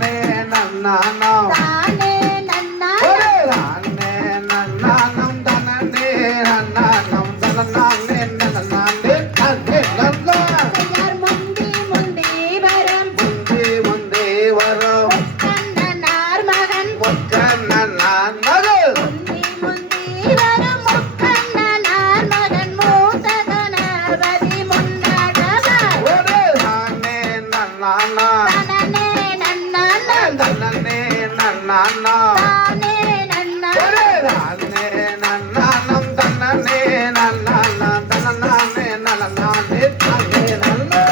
தானே நன்னானம் தானே நன்னானம் தனனே நன்னானம் தனனானே நன்னானே தானே நன்னா முந்தி முந்தி வரும் முக்கண்ணனார் மகன் முக்கண்ணனார் மகள் முந்தி முந்தி வரும் முக்கண்ணனார் மகன் மூத்த கணபதி முன்னடவர் ஒரே தானே நன்னானா தனனே நன்னானம் தனனே நன்னானா தானே நன்னானம் ஒரே தானே நன்னானம் தனனே நன்னானா தனனானே நனனானே தானே நன்னா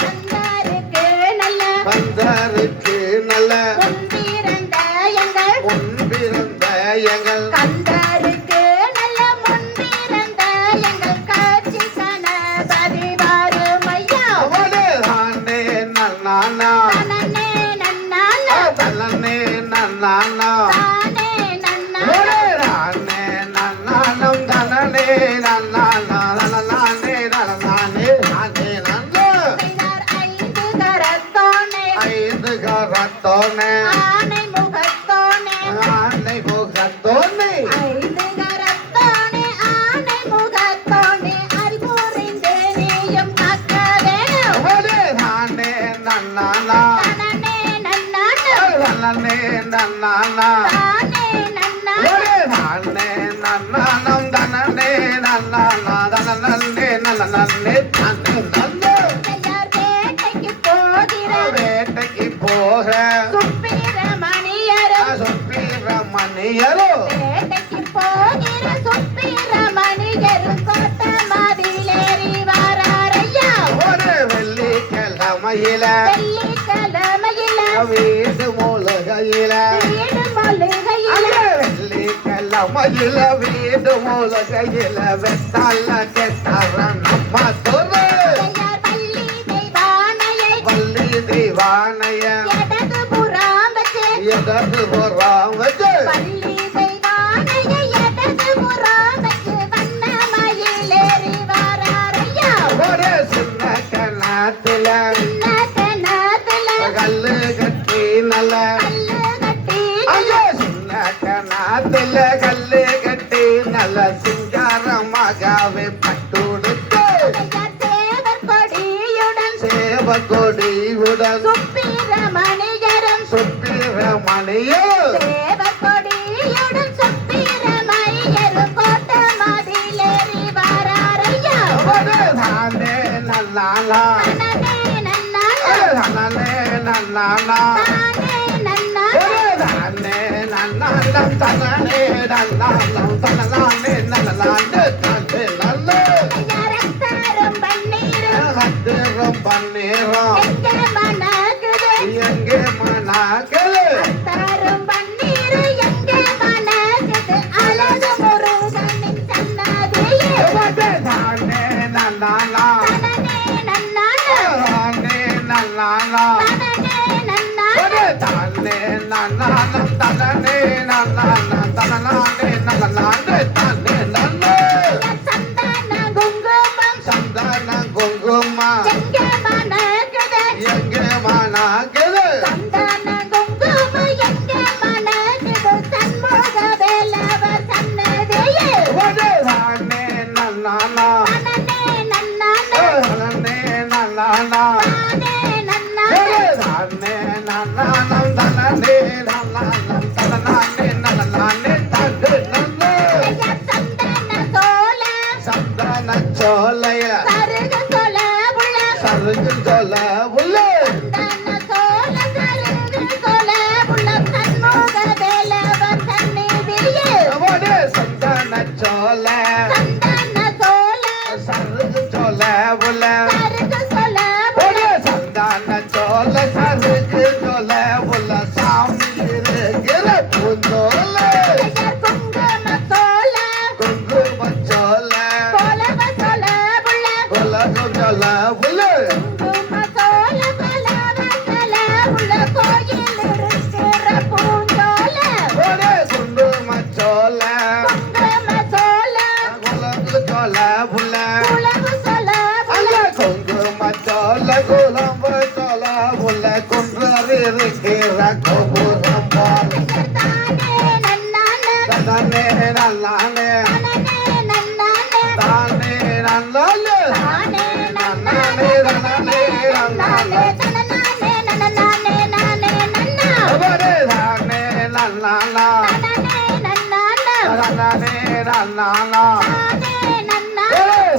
தந்தாருக்கு நல்ல வந்தருக்கு நல்ல முன்பிறந்த எங்கள் முன்பிருந்த எங்கள் கந்தருக்கு நல்ல முன்பிறந்த எங்கள் காட்சி கணபதி வாருமையா ஒரே தானே நன்னானா தனனே நன்னானம் தனனே நன்னானா தானே நன்னானம் ஒரே தானே நன்னானம் தனனே நன்னானா நனனானே நனனானே தானே நன்னா செய்தார் ஐந்து கரத்தோனே ஐந்து கரத்தோனே ஆனை முகத்தோனே ஆனை முகத்தோனே ஐந்து கரத்தோனே ஆனை முகத்தோனே அறிவுறிந்து நீயும் காக்க வேணும் ஒரே தானே நன்னானா தனனே நன்னானம் தனனே நன்னானா தானே நன்னானம் ஒரே தானே நன்னானம் தனனே நன்னானா தனனே நனனே தானே நன்னா செய்யார் வேட்டைக்கு போகிற வேட்டைக்கு போக சுப்பிரமணியரும் சுப்பிரமணியரோ வேட்டைக்கு போகிற சுப்பிரமணியரும் கோட்ட மதிலேறி வராரையா ஒரு வெள்ளிக்கிழமையில வெள்ளிக்கிழமையில வீடு மூலகையில வீடு மொழிகையில வெள்ளிக்கிழமையில வீடு மூலகையில வெத்தால கெட்டார நம்ம சொல்லு செய்யார் பள்ளி தெய்வானையை வள்ளி தெய்வானைய இடது புறம் வச்சு எதற்கு போறான் வச்சு பள்ளி தெய்வானையை இடது புறம் வச்சு வண்ணமயிலேறி வராரையா ஒரு சின்ன கணத்துல சின்ன கிணத்துல கல்லு கட்டி நல்ல கல்லு கட்டி அங்கே சின்ன கணத்துல கல்லு கட்டி நல்ல சிங்காரமாகவே பட்டுடுத்து செய்யார் சேவர் கொடியுடன் சேவகொடியுடன் சுப்பிரமணியரும் சுப்பிரமணியோ சேவர் கொடியுடன் சுப்பிரமணியரும் கோட்ட மதிலேறி வராரையா ஒரு தானே நன்னானா தனனே நன்னானம் தனனே நன்னானா தானே நன்னானம் ஒரு தானே நன்னானம் தனனே நன்னானம் தனனானே நனனானே தானே நன்னா செய்யார் அத்தாரும் பன்னீரும் ஹத்திரம் பன்னீரம் எங்கே மணக்குது எங்கே மனாக்களு அத்தாரும் பன்னீரு எங்கே மணக்குது அழகு முருகனின் சன்னதியே ஒரு தானே நன்னானா தனனே நன்னானம் தானே நன்னானா தனனே நன்னானம் ஒரு தானே நன்னானம் தனனே நன்னானம் தனனானே நனனானே தானே நன்னா சந்தன குங்குமம் சந்தன குங்குமா எங்கே மணக்குது எங்கே மனாக்களு சந்தன குங்குமம் எங்கே மணக்குது சண்முக வேலவர் சன்னதியே ஒரு தானே நன்னானா தனனே நன்னானம் தனனே நன்னானா தானே நன்னானம் ஒரு தானே நன்னானம் தனனே நன்னானம் தனனானே நனனானே தானே நன்னா செய்யார் சந்தன சோல சந்தன சோலைய சருகு சொல உள்ள சருகு சொல்ல உள்ள சந்தன சோல சருகு சொல உள்ள சண்முக வேலவர் சன்னதியே ஒரு சந்தன சோல சந்தன சோல சருகு சொல்ல உள்ள சருகு சொல ஒரு சந்தன சோல சருகு சொல்ல உள்ள சாமி இருக்கிற பூந்தோல செய்யார் குங்கும சோல குங்கும சோல கோலவ சொல உள்ள உலகம் சொல்ல உள்ள குங்கும சோல கோலவ சொல உள்ள கோயில் இருக்கிற பூஞ்சோல ஒரு குங்கும சோல குங்கும சோல உலகம் சொல்ல உள்ள உலகு சொல உள்ள குங்கும சோல குலம்ப சோல உள்ள குன்ற நிற்கிற கோபுரம் போல் தானே நன்னானே தானே நல்லானே தானே நன்னானே தானே நல்லானே தானே நன்னானே தானே நல்லானே தனநானே நனநானே நானே நன்னா அவரே தானே நல்லானா தானே நன்னானா தானே நல்லானா தானே நன்னா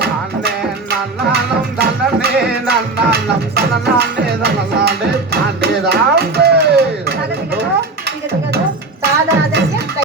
தானே நல்லானம் தானே நல்லானம் தானே தானே தானே தானே தகதிகதோ திகதிகதோ தாதாதய